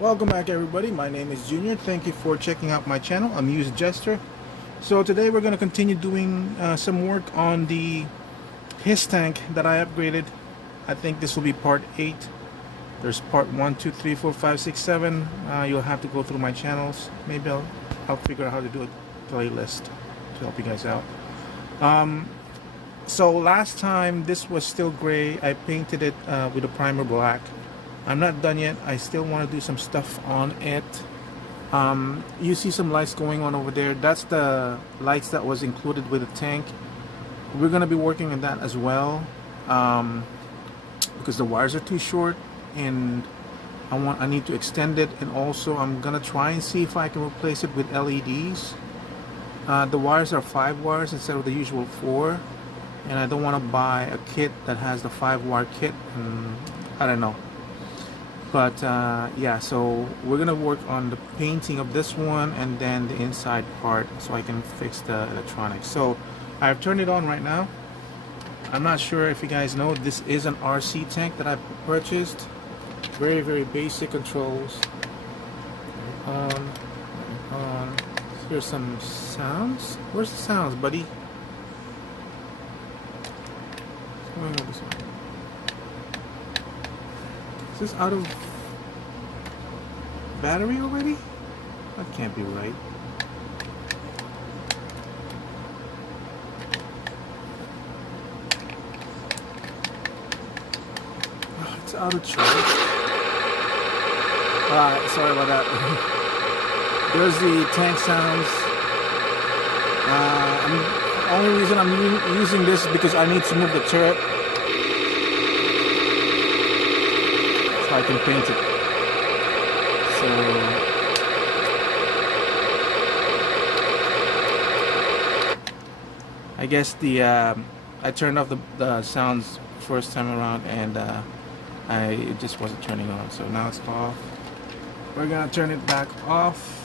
Welcome back everybody, my name is Junior. Thank you for checking out my channel. I'm Used Jester. So today we're going to continue doing some work on the his tank that I upgraded. I think this will be part 8. There's part 1, 2, 3, 4, 5, 6, 7. You'll have to go through my channels. Maybe I'll figure out how to do a playlist to help you guys out. So last time this was still gray. I painted it with a primer black. I'm not done yet. I still want to do some stuff on it. You see some lights going on over there. That's the lights that was included with the tank. We're going to be working on that as well, because the wires are too short and I need to extend it, and also I'm going to try and see if I can replace it with LEDs. The wires are 5 wires instead of the usual 4, and I don't want to buy a kit that has the 5-wire kit, and I don't know. But yeah, so we're gonna work on the painting of this one and then the inside part so I can fix the electronics. So I've turned it on right now. I'm not sure if you guys know, this is an RC tank that I purchased. Very basic controls. Here's some sounds. Where's the sounds, buddy? What's going on with this one? Is this out of battery already? That can't be right. Oh, it's out of charge. Alright, sorry about that. There's the tank sounds. The only reason I'm using this is because I need to move the turret so I can paint it. So I guess I turned off the sounds first time around, and it just wasn't turning on. So now it's off. We're gonna turn it back off.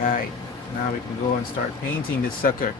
Alright, now we can go and start painting this sucker.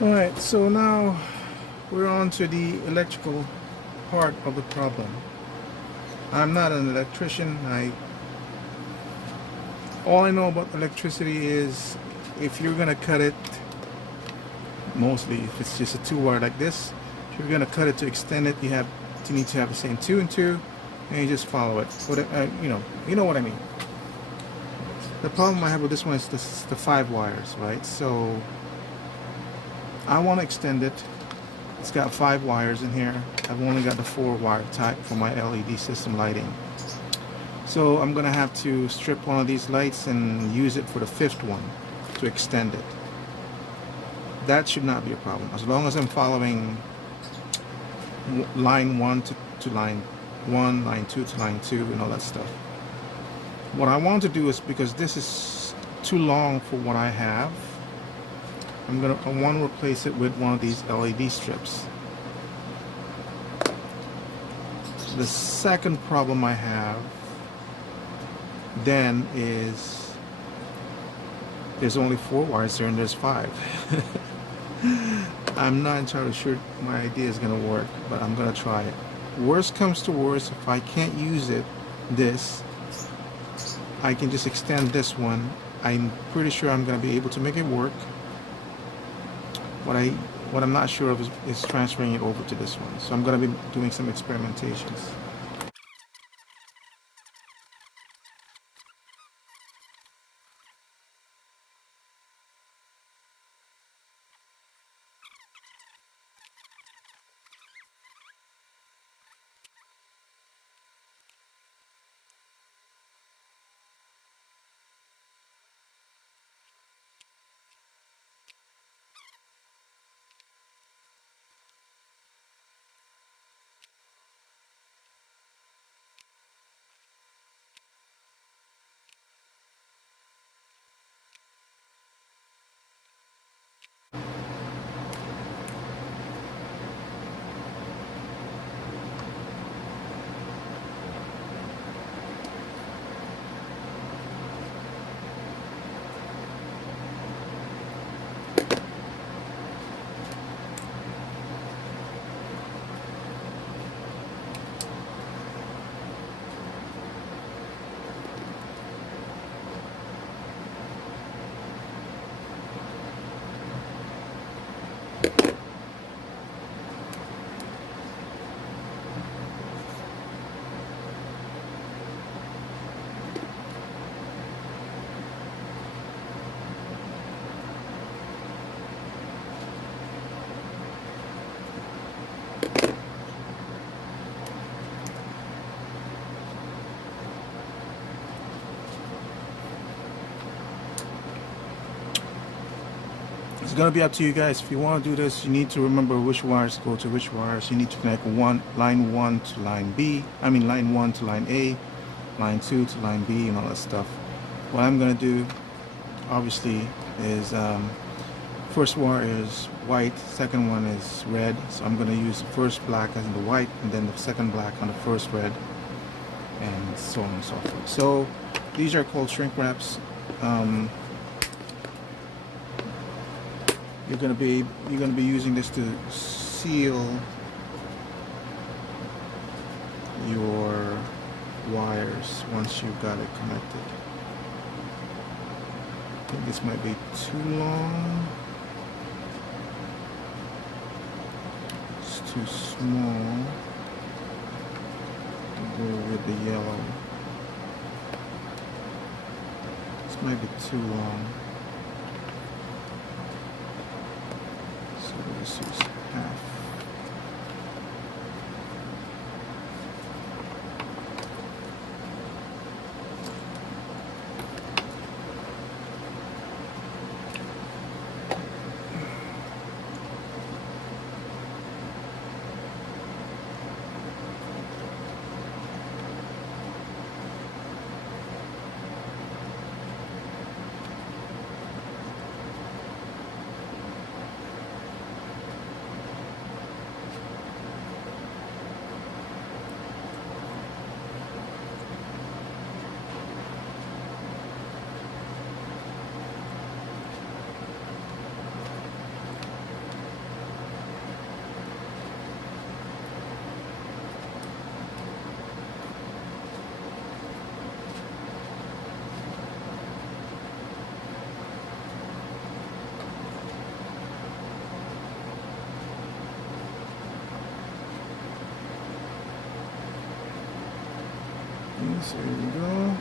Alright, so now we're on to the electrical part of the problem. I'm not an electrician. All I know about electricity is if you're gonna cut it, mostly if it's just a 2-wire like this, if you're gonna cut it to extend it, you need to have the same 2 and 2, and you just follow it. You know what I mean. The problem I have with this one is the 5 wires, right? So I want to extend it. It's got 5 wires in here. I've only got the 4-wire type for my LED system lighting. So I'm gonna have to strip one of these lights and use it for the 5th one to extend it. That should not be a problem as long as I'm following line 1 to line 1, line 2 to line 2, and all that stuff. What I want to do is, because this is too long for what I have, I want to replace it with one of these LED strips. The second problem I have then is there's only 4 wires here and there's 5. I'm not entirely sure my idea is going to work, but I'm going to try it. Worst comes to worst, if I can't use this, I can just extend this one. I'm pretty sure I'm going to be able to make it work. What I'm not sure of is transferring it over to this one. So I'm going to be doing some experimentations. It's gonna be up to you guys. If you want to do this, you need to remember which wires go to which wires. You need to connect line 1 to line B. I mean line 1 to line A, line 2 to line B, and all that stuff. What I'm gonna do, obviously, is first wire is white, second one is red. So I'm gonna use the first black as in the white, and then the second black on the first red, and so on and so forth. So these are called shrink wraps. You're gonna be using this to seal your wires once you've got it connected. I think this might be too long. It's too small to go with the yellow. This might be too long. So this is half. Yes, there you go.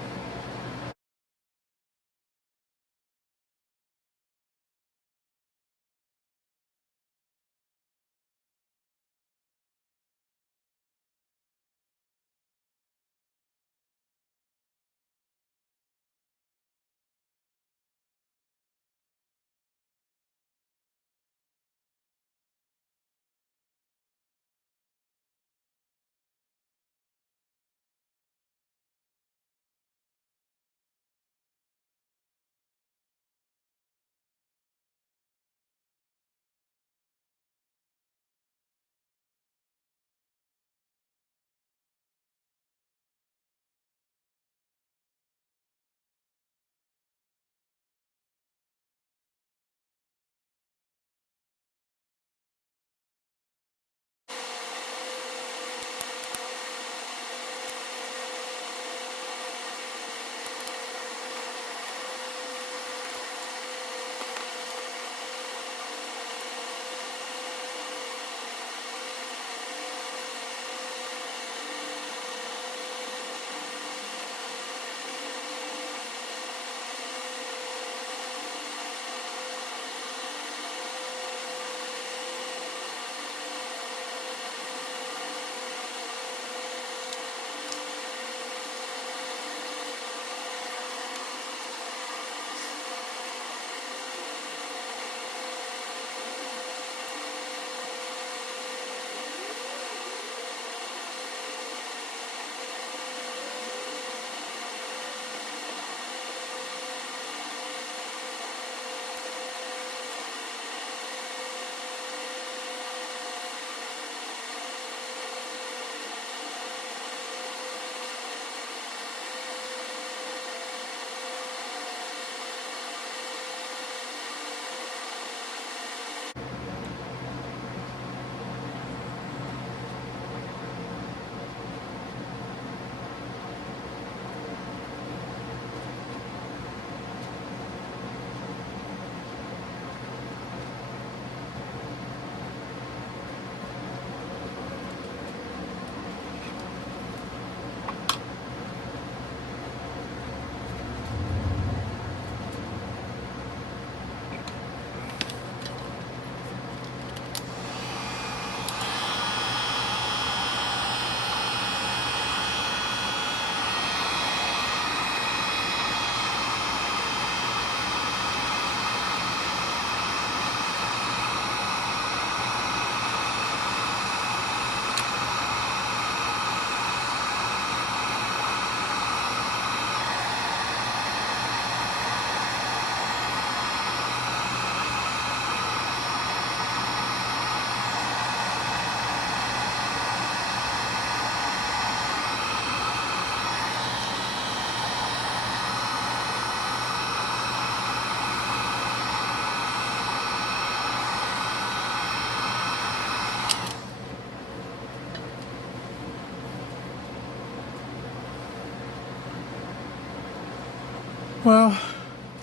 Well,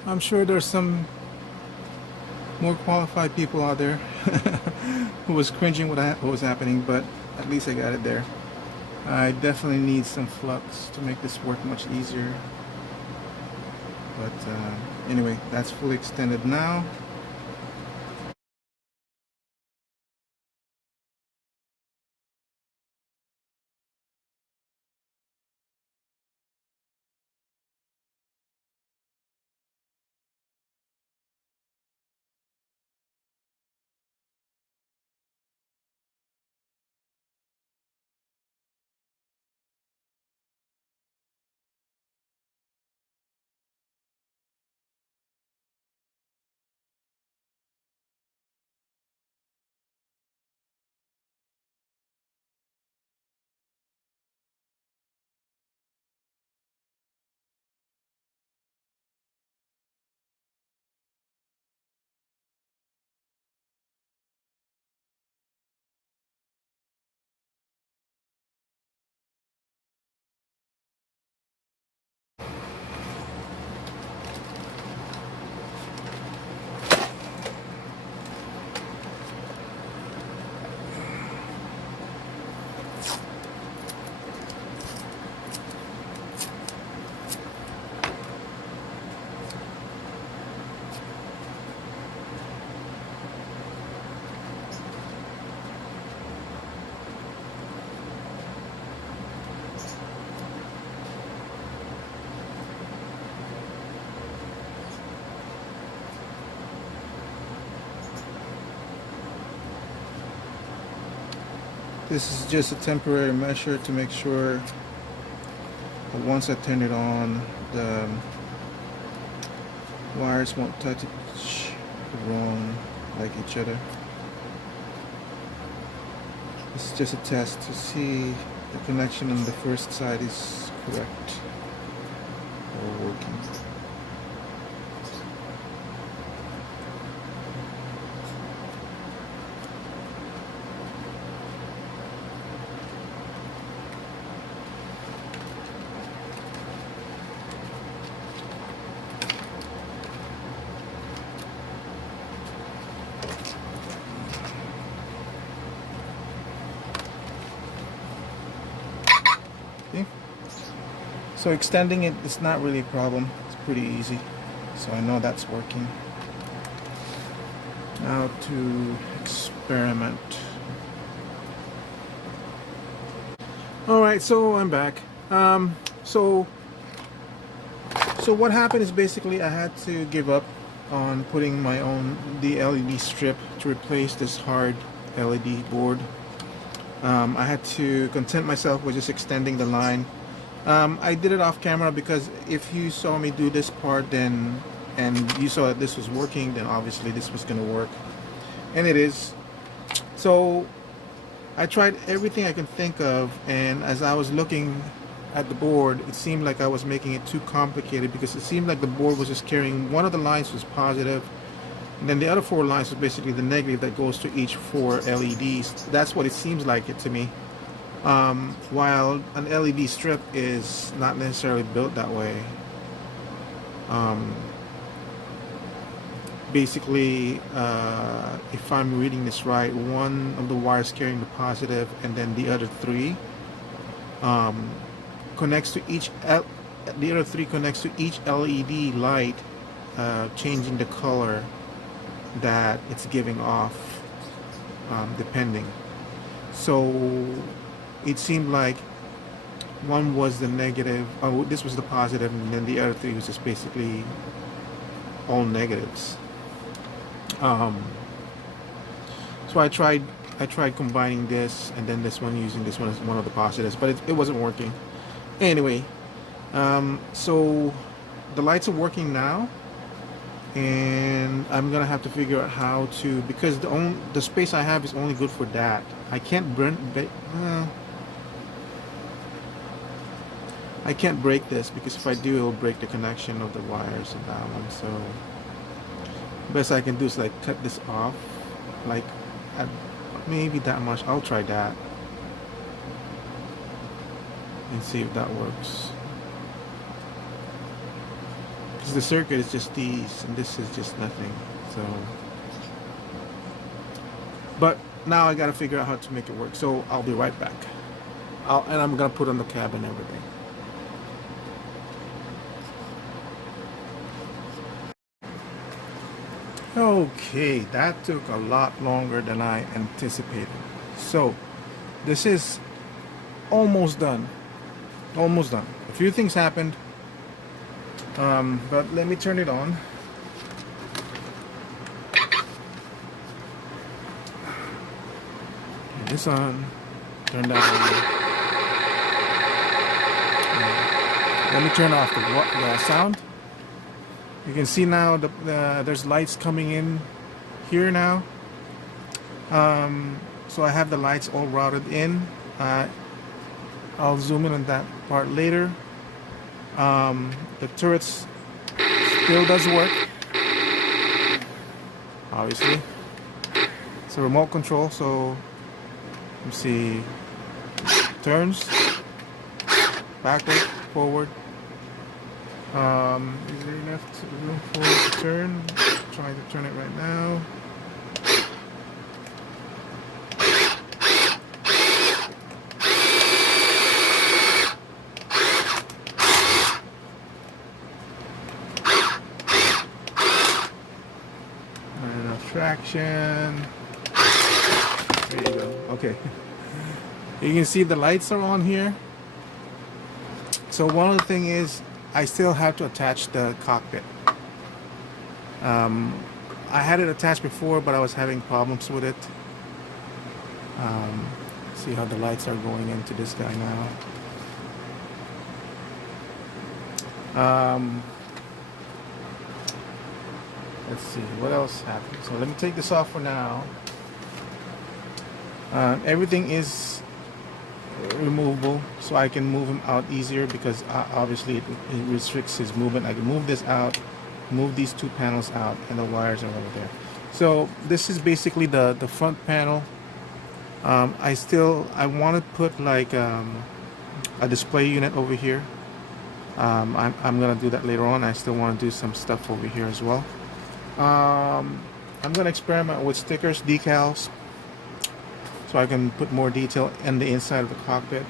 I'm sure there's some more qualified people out there who was cringing what was happening, but at least I got it there. I definitely need some flux to make this work much easier. But anyway, that's fully extended now. This is just a temporary measure to make sure that once I turn it on, the wires won't touch wrong like each other. This is just a test to see the connection on the first side is correct or working. Okay. So extending it is not really a problem. It's pretty easy. So I know that's working. Now to experiment. Alright, so I'm back. So what happened is basically I had to give up on putting my own LED strip to replace this hard LED board. I had to content myself with just extending the line. I did it off camera because if you saw me do this part and you saw that this was working, then obviously this was going to work, and it is. So I tried everything I can think of, and as I was looking at the board, it seemed like I was making it too complicated, because it seemed like the board was just carrying, one of the lines was positive, and then the other 4 lines was basically the negative that goes to each 4 LEDs. That's what it seems like it to me. While an LED strip is not necessarily built that way. Basically, if I'm reading this right, one of the wires carrying the positive, and then the other 3 connects to each the other 3 connects to each LED light, changing the color that it's giving off, depending. So it seemed like one was the negative, this was the positive, and then the other 3 was just basically all negatives. So I tried combining this and then this one, using this one as one of the positives, but it wasn't working. Anyway, so the lights are working now, and I'm gonna have to figure out how to, because the space I have is only good for that. I can't I can't break this, because if I do, it'll break the connection of the wires in that one. So best I can do is like cut this off, like at maybe that much. I'll try that and see if that works. Because the circuit is just these, and this is just nothing. So, but now I gotta figure out how to make it work. So I'll be right back. And I'm gonna put on the cab and everything. Okay, that took a lot longer than I anticipated. So this is almost done. Almost done. A few things happened, but let me turn it on. Turn this on. Turn that on. Let me turn off the sound. You can see now there's lights coming in here now. So I have the lights all routed in. I'll zoom in on that part later. The turrets still does work, obviously. It's a remote control, so you see turns, backward, forward. Is there enough room for it to turn? I'm trying to turn it right now. Not enough traction. There you go. Okay. You can see the lights are on here. So one of the things is, I still have to attach the cockpit. I had it attached before, but I was having problems with it. See how the lights are going into this guy now. Let's see what else happened. So let me take this off for now. Everything is removable, so I can move him out easier, because obviously it restricts his movement. I can move this out, move these two panels out, and the wires are over there. So this is basically the front panel. I want to put like a display unit over here. I'm gonna do that later on. I still want to do some stuff over here as well. I'm gonna experiment with stickers, decals, so I can put more detail in the inside of the cockpit.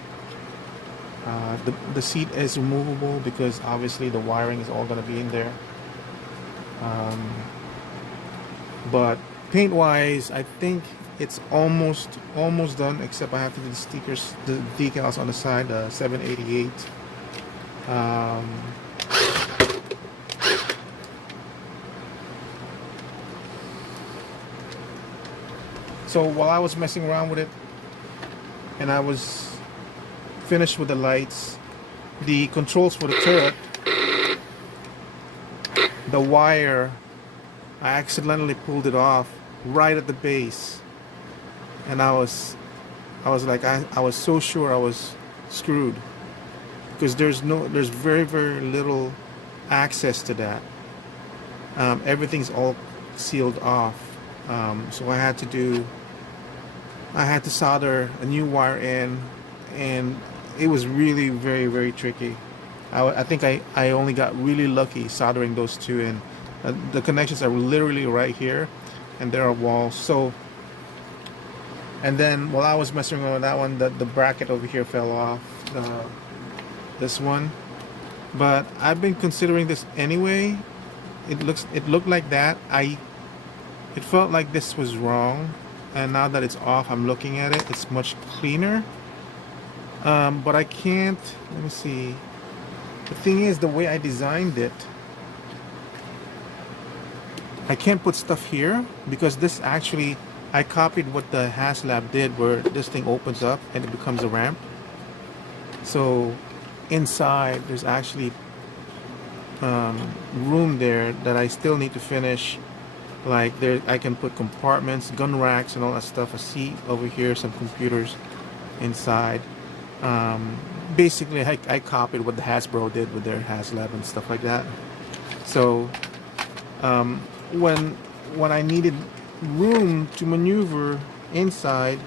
The seat is removable because obviously the wiring is all gonna be in there. But paint wise, I think it's almost done, except I have to do the stickers, the decals on the side, 788. So while I was messing around with it and I was finished with the lights, the controls for the turret, the wire, I accidentally pulled it off right at the base, and I was like, I was so sure I was screwed, because there's very little access to that. Everything's all sealed off. So I had to solder a new wire in, and it was really very tricky. I think I only got really lucky soldering those two in. The connections are literally right here, and there are walls. So, and then while I was messing around with that one, the bracket over here fell off, this one. But I've been considering this anyway. It looked like that. It felt like this was wrong, and now that it's off, I'm looking at it, it's much cleaner. But I can't, let me see. The thing is, the way I designed it, I can't put stuff here, because this actually, I copied what the HasLab did, where this thing opens up and it becomes a ramp. So inside, there's actually room there that I still need to finish. Like there, I can put compartments, gun racks, and all that stuff. A seat over here, some computers inside. Basically, I copied what the Hasbro did with their HasLab and stuff like that. So when I needed room to maneuver inside,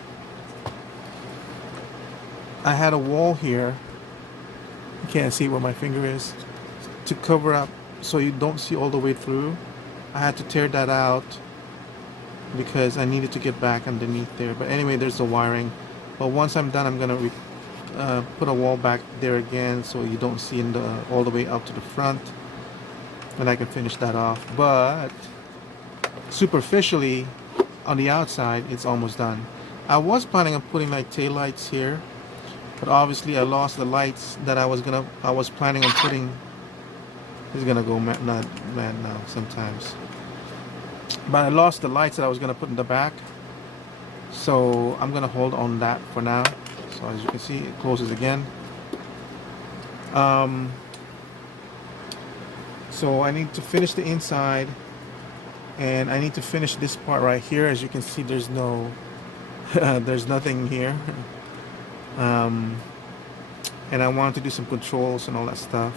I had a wall here. You can't see where my finger is, to cover up so you don't see all the way through. I had to tear that out because I needed to get back underneath there. But anyway, there's the wiring. But once I'm done, I'm gonna put a wall back there again, so you don't see all the way up to the front, and I can finish that off. But superficially, on the outside, it's almost done. I was planning on putting like tail lights here, but obviously I lost the lights that I was planning on putting. It's gonna go mad now sometimes. But I lost the lights that I was gonna put in the back, so I'm gonna hold on that for now. So as you can see, it closes again. So I need to finish the inside, and I need to finish this part right here. As you can see, there's there's nothing here. And I want to do some controls and all that stuff.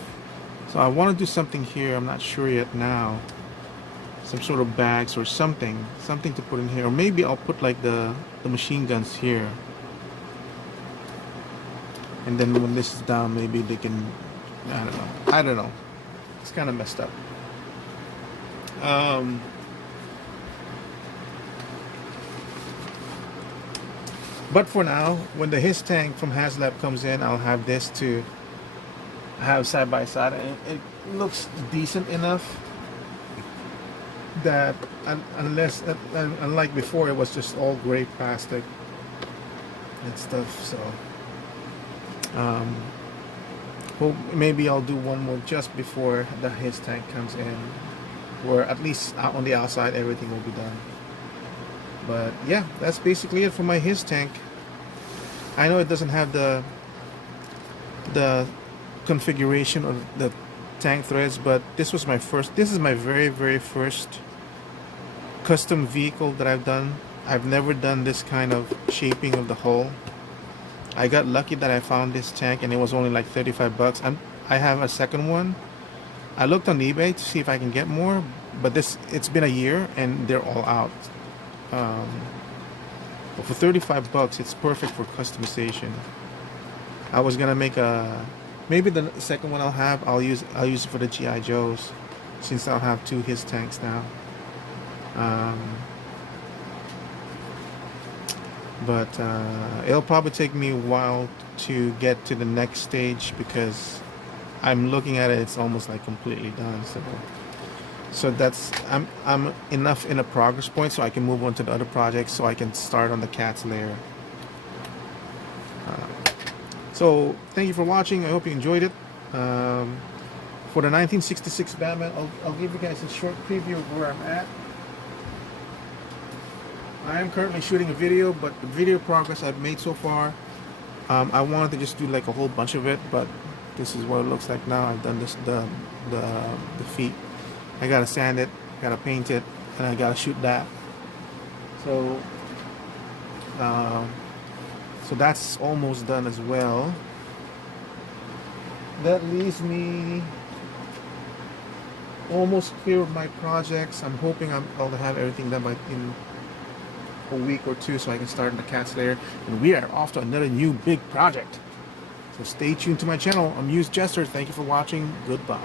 So I want to do something here. I'm not sure yet now. Some sort of bags or something to put in here. Or maybe I'll put like the machine guns here. And then when this is down, maybe they can, I don't know. It's kind of messed up. But for now, when the his tank from HasLab comes in, I'll have this to have side by side, and it looks decent enough that unlike before, it was just all gray plastic and stuff. So well, maybe I'll do one more just before the his tank comes in, where at least on the outside everything will be done. But yeah, that's basically it for my his tank. I know it doesn't have the configuration of the tank threads, but this is my very first custom vehicle that I've done. I've never done this kind of shaping of the hull. I got lucky that I found this tank and it was only like 35 bucks. I have a second one. I looked on eBay to see if I can get more, but it's been a year and they're all out. But for 35 bucks, it's perfect for customization. I was gonna make maybe the second one I'll use it for the GI Joes, since I'll have two his tanks now. But it'll probably take me a while to get to the next stage, because I'm looking at it, it's almost like completely done. So that's I'm enough in a progress point so I can move on to the other projects, so I can start on the cat's lair. So thank you for watching. I hope you enjoyed it. For the 1966 Batman, I'll give you guys a short preview of where I'm at. I am currently shooting a video, but the video progress I've made so far, I wanted to just do like a whole bunch of it, but this is what it looks like now. I've done this, the feet. I gotta sand it, gotta paint it, and I gotta shoot that. So so that's almost done as well. That leaves me almost clear of my projects. I'm hoping I'll have everything done in a week or two, so I can start in the cat's lair, and we are off to another new big project. So stay tuned to my channel. I'm Used Jester. Thank you for watching. Goodbye.